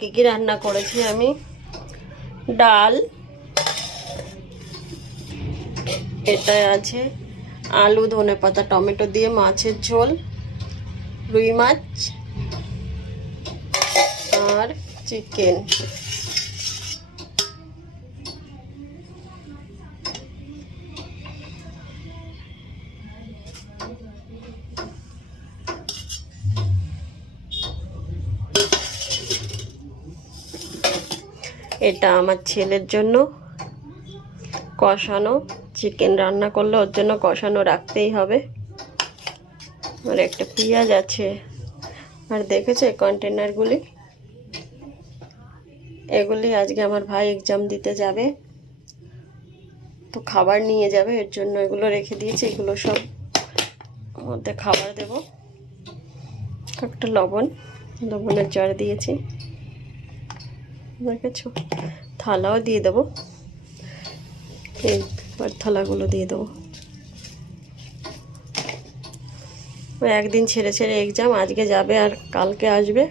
কি কি রান্না করেছি আমি। ডাল, এটাই আছে আলু ধনেপাতা টমেটো দিয়ে মাছের ঝোল, রুই মাছ আর চিকেন। এটা আমার ছেলের জন্য কষানো চিকেন রান্না করলে ওর জন্য কষানো রাখতেই হবে। আর একটা পেঁয়াজ আছে। আর দেখেছো এই কন্টেনারগুলি, এগুলি আজকে আমার ভাই এক্সাম দিতে যাবে তো খাবার নিয়ে যাবে, এর জন্য এগুলো রেখে দিয়েছি। এগুলো সব মধ্যে খাবার দেব। একটা লবণের জার দিয়েছি, দেখেছো। থালাও দিয়ে দেবো, এইবার থালাগুলো দিয়ে দেবো। ওই একদিন ছেড়ে ছেড়ে এক্সাম, আজকে যাবে আর কালকে আসবে।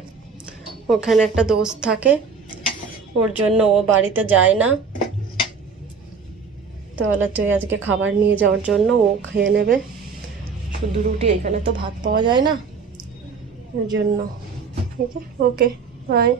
ওখানে একটা দোস্ত থাকে, ওর জন্য ও বাড়িতে যায় না। তাহলে তুই আজকে খাবার নিয়ে যাওয়ার জন্য ও খেয়ে নেবে শুধু রুটি, এখানে তো ভাত পাওয়া যায় না, ওই জন্য। ঠিক আছে, ওকে, বাই।